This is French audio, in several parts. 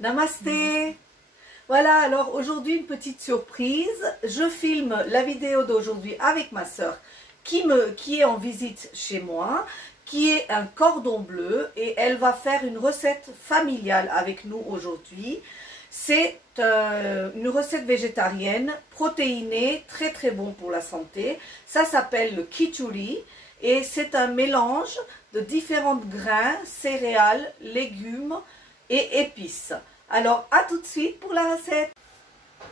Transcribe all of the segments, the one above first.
Namasté. Voilà, alors aujourd'hui une petite surprise. Je filme la vidéo d'aujourd'hui avec ma soeur qui est en visite chez moi, qui est un cordon bleu et elle va faire une recette familiale avec nous aujourd'hui. C'est une recette végétarienne, protéinée, très très bon pour la santé. Ça s'appelle le khichdi et c'est un mélange de différents grains, céréales, légumes et épices. Alors à tout de suite pour la recette.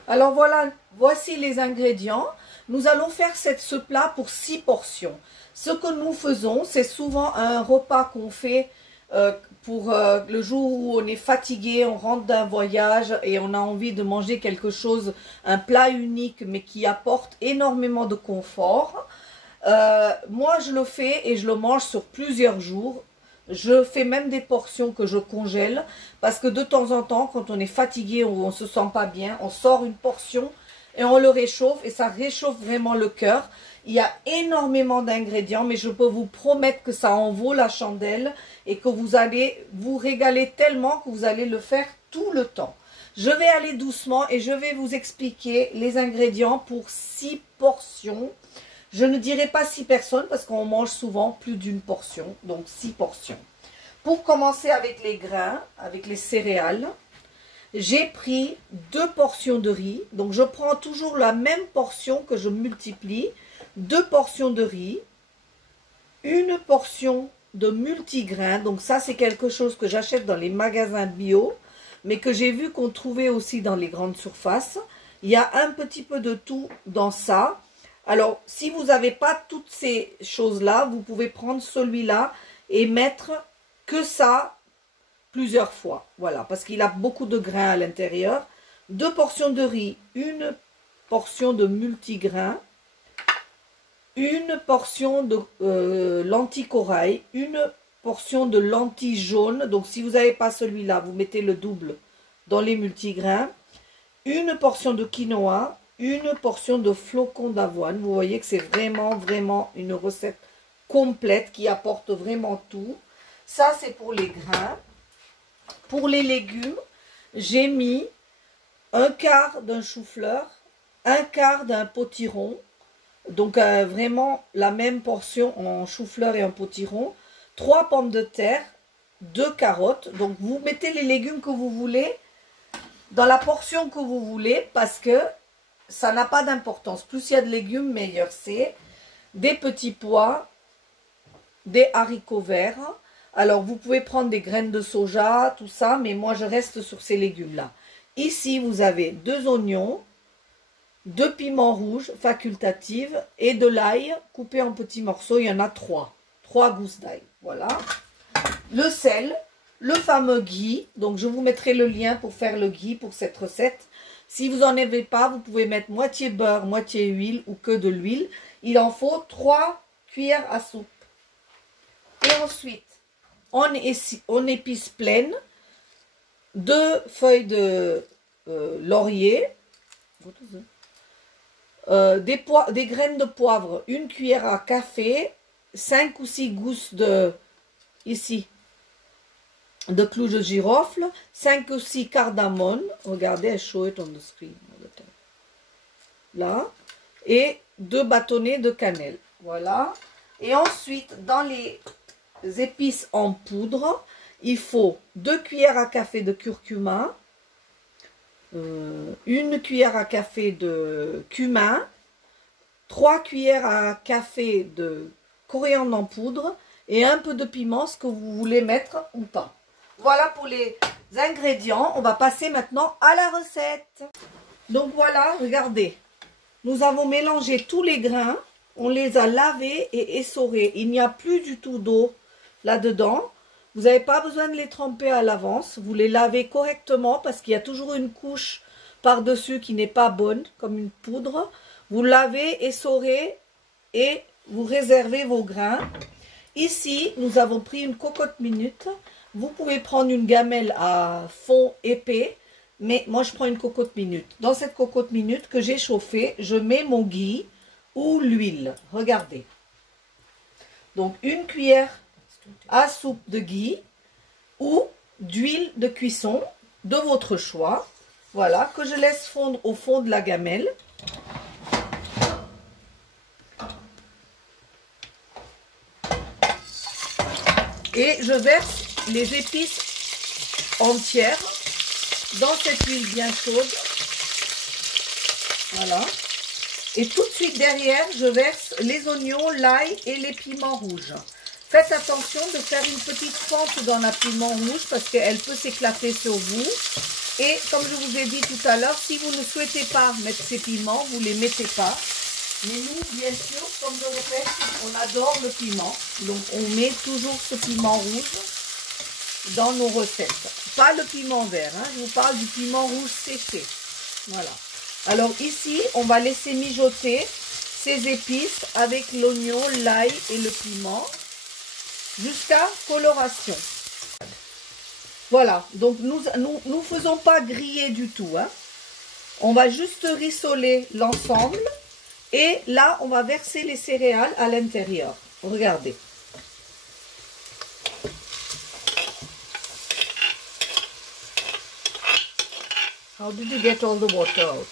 Alors voilà, voici les ingrédients. Nous allons faire ce plat pour 6 portions. Ce que nous faisons, c'est souvent un repas qu'on fait pour le jour où on est fatigué, on rentre d'un voyage et on a envie de manger quelque chose, un plat unique mais qui apporte énormément de confort. Moi je le fais et je le mange sur plusieurs jours. Je fais même des portions que je congèle parce que de temps en temps, quand on est fatigué ou on ne se sent pas bien, on sort une portion et on le réchauffe et ça réchauffe vraiment le cœur. Il y a énormément d'ingrédients, mais je peux vous promettre que ça en vaut la chandelle et que vous allez vous régaler tellement que vous allez le faire tout le temps. Je vais aller doucement et je vais vous expliquer les ingrédients pour 6 portions. Je ne dirai pas 6 personnes parce qu'on mange souvent plus d'une portion, donc 6 portions. Pour commencer avec les grains, avec les céréales, j'ai pris 2 portions de riz. Donc je prends toujours la même portion que je multiplie. 2 portions de riz, une portion de multigrains. Donc ça c'est quelque chose que j'achète dans les magasins bio, mais que j'ai vu qu'on trouvait aussi dans les grandes surfaces. Il y a un petit peu de tout dans ça. Alors, si vous n'avez pas toutes ces choses-là, vous pouvez prendre celui-là et mettre que ça plusieurs fois. Voilà, parce qu'il a beaucoup de grains à l'intérieur. 2 portions de riz, une portion de multigrains, une portion de lentilles corail, une portion de lentilles jaunes. Donc, si vous n'avez pas celui-là, vous mettez le double dans les multigrains. Une portion de quinoa. Une portion de flocons d'avoine. Vous voyez que c'est vraiment une recette complète qui apporte vraiment tout. Ça, c'est pour les grains. Pour les légumes, j'ai mis un quart d'un chou-fleur, un quart d'un potiron. Donc, vraiment la même portion en chou-fleur et en potiron. 3 pommes de terre, 2 carottes. Donc, vous mettez les légumes que vous voulez dans la portion que vous voulez parce que ça n'a pas d'importance. Plus il y a de légumes, meilleur c'est. Des petits pois, des haricots verts. Alors, vous pouvez prendre des graines de soja, tout ça, mais moi, je reste sur ces légumes-là. Ici, vous avez 2 oignons, 2 piments rouges facultatifs et de l'ail coupé en petits morceaux. Il y en a 3. 3 gousses d'ail. Voilà. Le sel, le fameux ghee. Donc, je vous mettrai le lien pour faire le ghee pour cette recette. Si vous n'en avez pas, vous pouvez mettre moitié beurre, moitié huile ou que de l'huile. Il en faut 3 cuillères à soupe. Et ensuite, en épices pleines, 2 feuilles de laurier, des graines de poivre, 1 cuillère à café, 5 ou 6 gousses de, ici, de clous de girofle, 5 ou 6 cardamone, regardez, I show it on the screen, là, et 2 bâtonnets de cannelle, voilà. Et ensuite, dans les épices en poudre, il faut 2 cuillères à café de curcuma, 1 cuillère à café de cumin, 3 cuillères à café de coriandre en poudre, et un peu de piment, ce que vous voulez mettre ou pas. Voilà pour les ingrédients. On va passer maintenant à la recette. Donc voilà, regardez. Nous avons mélangé tous les grains. On les a lavés et essorés. Il n'y a plus du tout d'eau là-dedans. Vous n'avez pas besoin de les tremper à l'avance. Vous les lavez correctement parce qu'il y a toujours une couche par-dessus qui n'est pas bonne, comme une poudre. Vous lavez, essorez et vous réservez vos grains. Ici, nous avons pris une cocotte minute. Vous pouvez prendre une gamelle à fond épais, mais moi je prends une cocotte minute. Dans cette cocotte minute que j'ai chauffée, je mets mon ghee ou l'huile. Regardez. Donc 1 cuillère à soupe de ghee ou d'huile de cuisson. de votre choix. Voilà, que je laisse fondre au fond de la gamelle. Et je verse les épices entières dans cette huile bien chaude. Voilà. Et tout de suite derrière, je verse les oignons, l'ail et les piments rouges. Faites attention de faire une petite fente dans la piment rouge parce qu'elle peut s'éclater sur vous. Et comme je vous ai dit tout à l'heure, si vous ne souhaitez pas mettre ces piments, vous ne les mettez pas. Mais nous, bien sûr, comme je répète, on adore le piment. Donc on met toujours ce piment rouge dans nos recettes. Pas le piment vert, hein, je vous parle du piment rouge séché. Voilà. Alors ici, on va laisser mijoter ces épices avec l'oignon, l'ail et le piment jusqu'à coloration. Voilà, donc nous faisons pas griller du tout, hein. On va juste rissoler l'ensemble et là, on va verser les céréales à l'intérieur. Regardez. How did you get all the water out?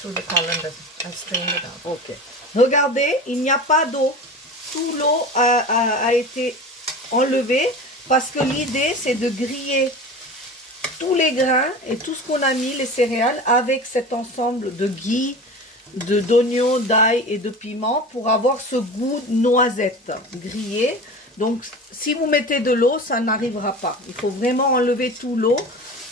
Through the colander, I strained it out. Ok. Regardez, il n'y a pas d'eau. Tout l'eau a été enlevée parce que l'idée, c'est de griller tous les grains et tout ce qu'on a mis, les céréales, avec cet ensemble de ghee, d'oignons, d'ail et de piment pour avoir ce goût noisette grillé. Donc, si vous mettez de l'eau, ça n'arrivera pas. Il faut vraiment enlever tout l'eau.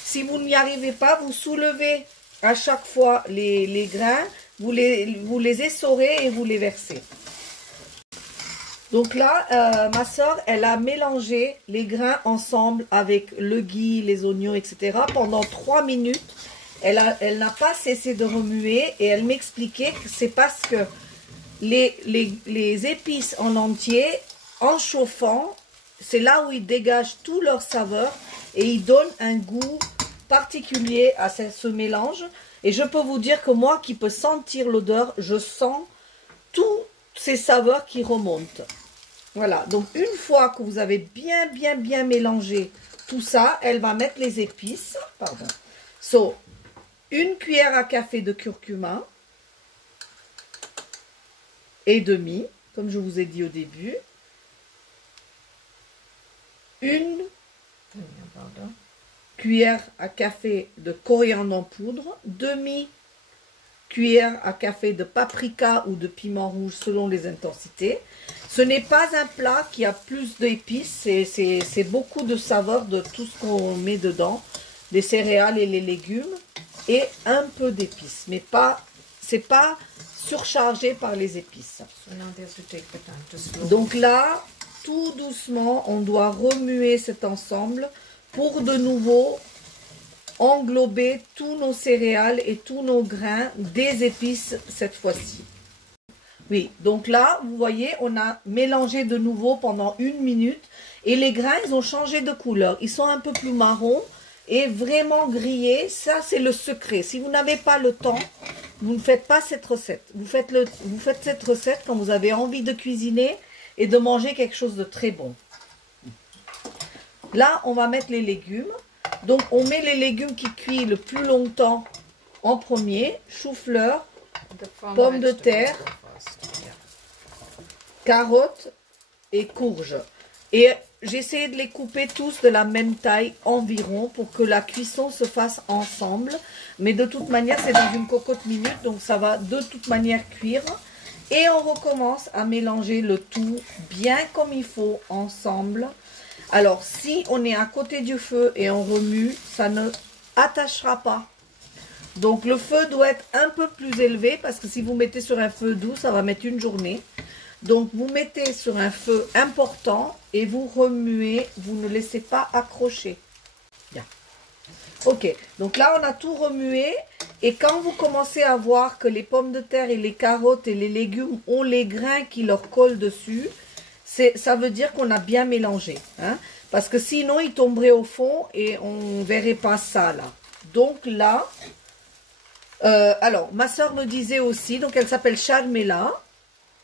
Si vous n'y arrivez pas, vous soulevez à chaque fois les grains, vous les essorez et vous les versez. Donc là, ma soeur, elle a mélangé les grains ensemble avec le ghee, les oignons, etc. pendant 3 minutes. Elle n'a pas cessé de remuer et elle m'expliquait que c'est parce que les épices en entier, en chauffant, c'est là où ils dégagent tout leur saveur et ils donnent un goût particulier à ce mélange. Et je peux vous dire que moi qui peux sentir l'odeur, je sens toutes ces saveurs qui remontent. Voilà, donc une fois que vous avez bien mélangé tout ça, elle va mettre les épices. Pardon. So, une cuillère à café de curcuma et demi, comme je vous ai dit au début. Une cuillère à café de coriandre en poudre, demi cuillère à café de paprika ou de piment rouge selon les intensités. Ce n'est pas un plat qui a plus d'épices, c'est beaucoup de saveurs de tout ce qu'on met dedans, les céréales et les légumes, et un peu d'épices, mais c'est pas surchargé par les épices. Donc là, tout doucement, on doit remuer cet ensemble pour de nouveau englober tous nos céréales et tous nos grains des épices cette fois-ci. Oui, donc là, vous voyez, on a mélangé de nouveau pendant 1 minute et les grains, ils ont changé de couleur. Ils sont un peu plus marrons et vraiment grillés. Ça, c'est le secret. Si vous n'avez pas le temps, vous ne faites pas cette recette. Vous faites cette recette quand vous avez envie de cuisiner et de manger quelque chose de très bon. Là, on va mettre les légumes. Donc, on met les légumes qui cuisent le plus longtemps en premier. Chou-fleur, pommes de terre, carottes et courges. Et j'ai essayé de les couper tous de la même taille environ pour que la cuisson se fasse ensemble. Mais de toute manière, c'est dans une cocotte minute, donc ça va de toute manière cuire. Et on recommence à mélanger le tout bien comme il faut ensemble. Alors, si on est à côté du feu et on remue, ça ne attachera pas. Donc, le feu doit être un peu plus élevé parce que si vous mettez sur un feu doux, ça va mettre une journée. Donc, vous mettez sur un feu important et vous remuez, vous ne laissez pas accrocher. Bien. Ok, donc là, on a tout remué. Et quand vous commencez à voir que les pommes de terre et les carottes et les légumes ont les grains qui leur collent dessus, ça veut dire qu'on a bien mélangé, hein, parce que sinon ils tomberaient au fond et on ne verrait pas ça là. Donc là, alors ma soeur me disait aussi, donc elle s'appelle Charmela,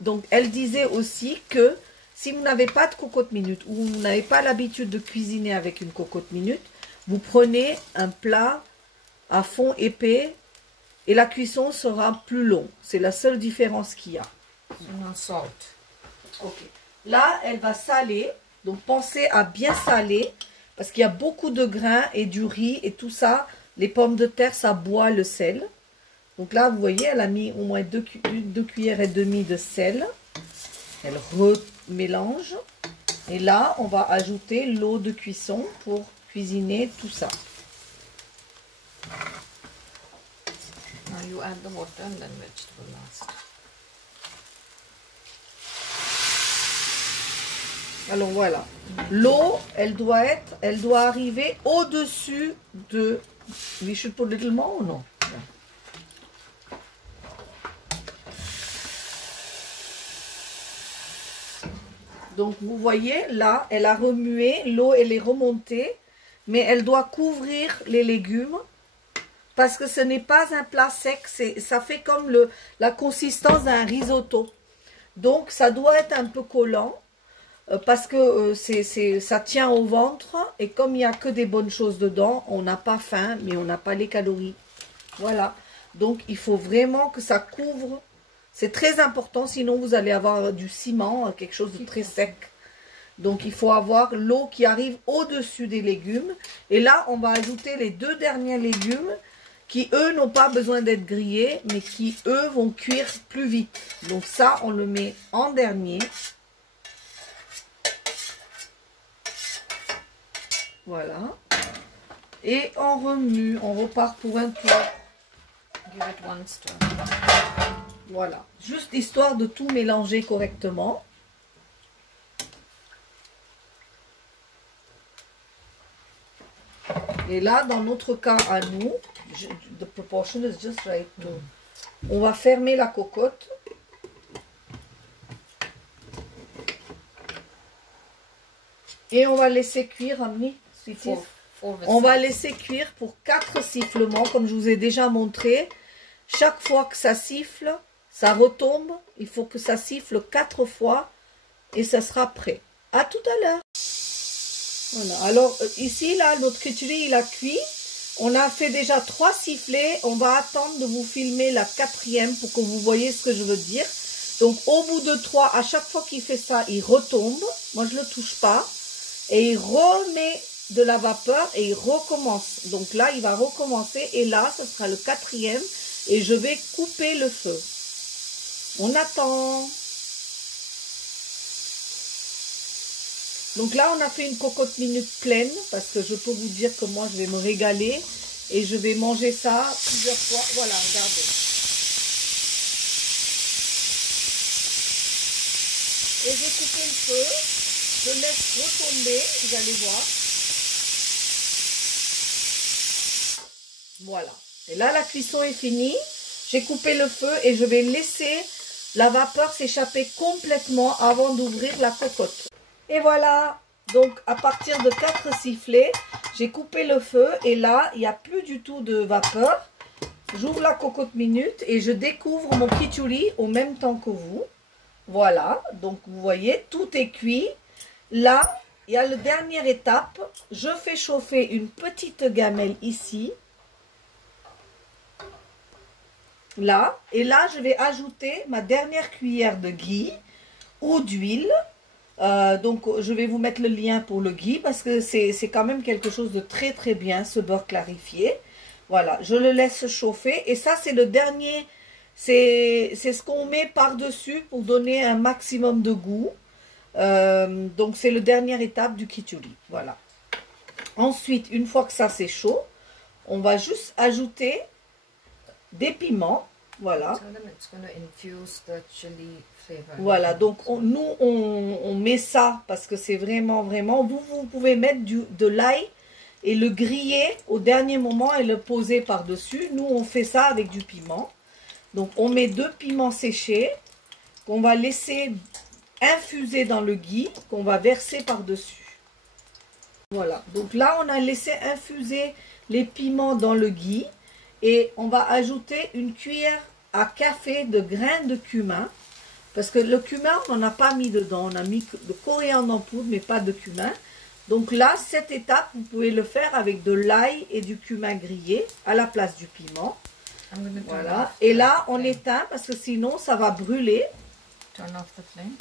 donc elle disait aussi que si vous n'avez pas de cocotte minute ou vous n'avez pas l'habitude de cuisiner avec une cocotte minute, vous prenez un plat à fond épais et la cuisson sera plus longue. C'est la seule différence qu'il y a. No salt. Ok. Là, elle va saler. Donc, pensez à bien saler parce qu'il y a beaucoup de grains et du riz et tout ça. Les pommes de terre, ça boit le sel. Donc là, vous voyez, elle a mis au moins 2 cuillères et demie de sel. Elle remélange. Et là, on va ajouter l'eau de cuisson pour cuisiner tout ça. Now you add the water and then vegetable last. Alors voilà. L'eau, elle doit arriver au-dessus de... We should put a little more ou non? Donc vous voyez, là, elle a remué, l'eau elle est remontée, mais elle doit couvrir les légumes parce que ce n'est pas un plat sec, ça fait comme la consistance d'un risotto. Donc ça doit être un peu collant parce que ça tient au ventre et comme il n'y a que des bonnes choses dedans, on n'a pas faim mais on n'a pas les calories. Voilà, donc il faut vraiment que ça couvre. C'est très important, sinon vous allez avoir du ciment, quelque chose de très sec. Donc il faut avoir l'eau qui arrive au-dessus des légumes. Et là, on va ajouter les 2 derniers légumes qui, eux, n'ont pas besoin d'être grillés, mais qui, eux, vont cuire plus vite. Donc ça, on le met en dernier. Voilà. Et on remue, on repart pour un tour. Give it one stir. Voilà, juste histoire de tout mélanger correctement. Et là, dans notre cas à nous, the proportion is just right. On va fermer la cocotte. Et on va laisser cuire, Amni. On va laisser cuire pour 4 sifflements, comme je vous ai déjà montré. Chaque fois que ça siffle, ça retombe. Il faut que ça siffle 4 fois et ça sera prêt. À tout à l'heure. Voilà. Alors ici, là, notre khichdi, il a cuit. On a fait déjà 3 sifflets. On va attendre de vous filmer la 4e pour que vous voyez ce que je veux dire. Donc au bout de 3, à chaque fois qu'il fait ça, il retombe. Moi, je ne le touche pas. Et il remet de la vapeur et il recommence. Donc là, il va recommencer. Et là, ce sera le 4e. Et je vais couper le feu. On attend. Donc là, on a fait une cocotte minute pleine. Parce que je peux vous dire que moi, je vais me régaler. Et je vais manger ça plusieurs fois. Voilà, regardez. Et j'ai coupé le feu. Je laisse retomber. Vous allez voir. Voilà. Et là, la cuisson est finie. J'ai coupé le feu et je vais laisser la vapeur s'échapper complètement avant d'ouvrir la cocotte. Et voilà. Donc, à partir de 4 sifflets, j'ai coupé le feu et là, il n'y a plus du tout de vapeur. J'ouvre la cocotte minute et je découvre mon khichdi au même temps que vous. Voilà. Donc, vous voyez, tout est cuit. Là, il y a la dernière étape. Je fais chauffer une petite gamelle ici. Là, et là je vais ajouter ma dernière cuillère de ghee ou d'huile. Donc je vais vous mettre le lien pour le ghee parce que c'est quand même quelque chose de très très bien, ce beurre clarifié. Voilà, je le laisse chauffer et ça c'est le dernier, c'est ce qu'on met par dessus pour donner un maximum de goût. Donc c'est la dernière étape du khichdi. Voilà. Ensuite, une fois que ça c'est chaud, on va juste ajouter des piments, voilà. Voilà, donc nous on met ça parce que c'est vraiment, vous pouvez mettre de l'ail et le griller au dernier moment et le poser par-dessus. Nous on fait ça avec du piment. Donc on met 2 piments séchés qu'on va laisser infuser dans le ghee, qu'on va verser par-dessus. Voilà, donc là on a laissé infuser les piments dans le ghee. Et on va ajouter une cuillère à café de grains de cumin. Parce que le cumin, on n'en a pas mis dedans. On a mis de coriandre en poudre, mais pas de cumin. Donc là, cette étape, vous pouvez le faire avec de l'ail et du cumin grillé à la place du piment. Voilà. Et là, on éteint parce que sinon, ça va brûler. Turn off the flame.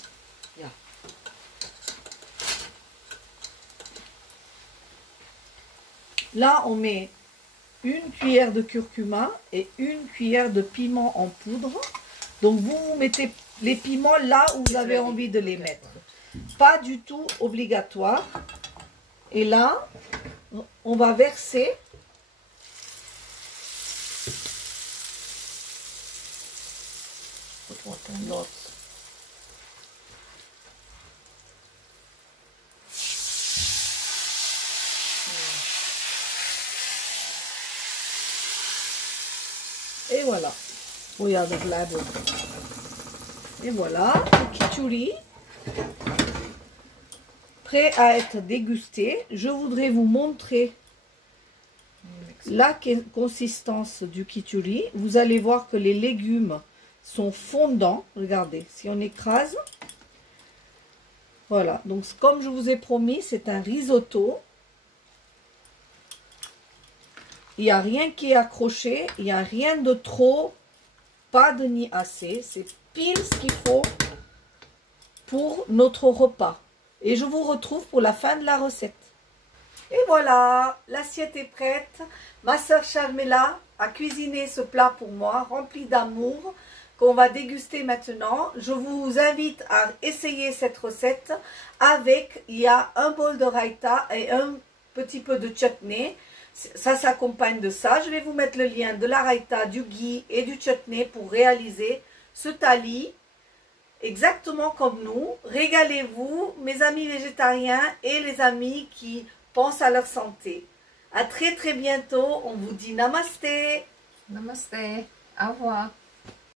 Yeah. Là, on met une cuillère de curcuma et une cuillère de piment en poudre. Donc, vous mettez les piments là où vous avez envie de les mettre. Pas du tout obligatoire. Et là, on va verser l'autre. Et voilà. Regarde là. Et voilà, le kitchouri prêt à être dégusté. Je voudrais vous montrer la consistance du kitchouri. Vous allez voir que les légumes sont fondants. Regardez, si on écrase. Voilà, donc comme je vous ai promis, c'est un risotto. Il n'y a rien qui est accroché, il n'y a rien de trop, pas de ni assez. C'est pile ce qu'il faut pour notre repas. Et je vous retrouve pour la fin de la recette. Et voilà, l'assiette est prête. Ma sœur Charmela a cuisiné ce plat pour moi, rempli d'amour, qu'on va déguster maintenant. Je vous invite à essayer cette recette avec, il y a un bol de raita et un petit peu de chutney. Ça s'accompagne de ça. Je vais vous mettre le lien de la raita, du ghee et du chutney pour réaliser ce thali exactement comme nous. Régalez-vous, mes amis végétariens et les amis qui pensent à leur santé. À très bientôt. On vous dit namasté. Namaste. Au revoir.